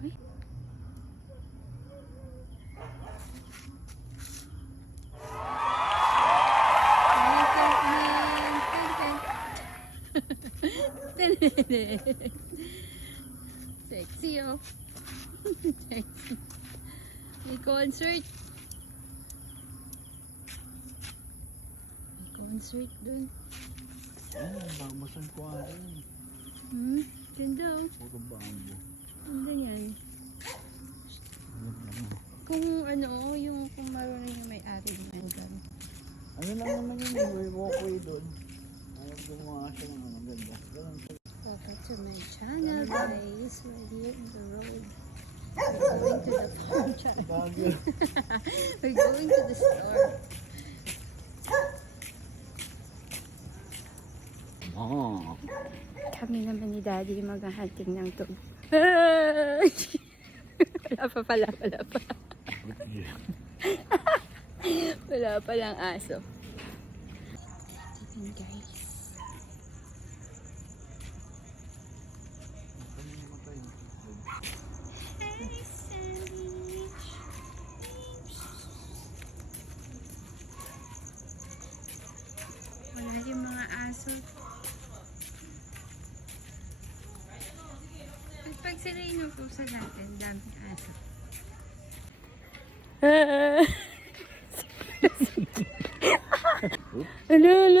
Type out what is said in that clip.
Uy. Sexy oh. Sexy. May concert. May concert dun. Bambusan ko rin. Ganda oh. Puro bambo. Ganda yan. Kung ano, yung kung marunong yung may-ari naman dyan. Ano lang naman yun, may walkway doon. Ayaw gumawa siya ng ano, ganda. Ganun siya. Welcome to my channel guys. We're here in the road. We're going to the farm channel. Bagyo. We're going to the store. Oh. Kami naman ni Daddy maghahunting ng tub. Wala pa. Wala pa lang aso. Tingin guys. Hey sandwich. Wala yung mga aso. At pag sila inutusan natin, daming aso. Hello.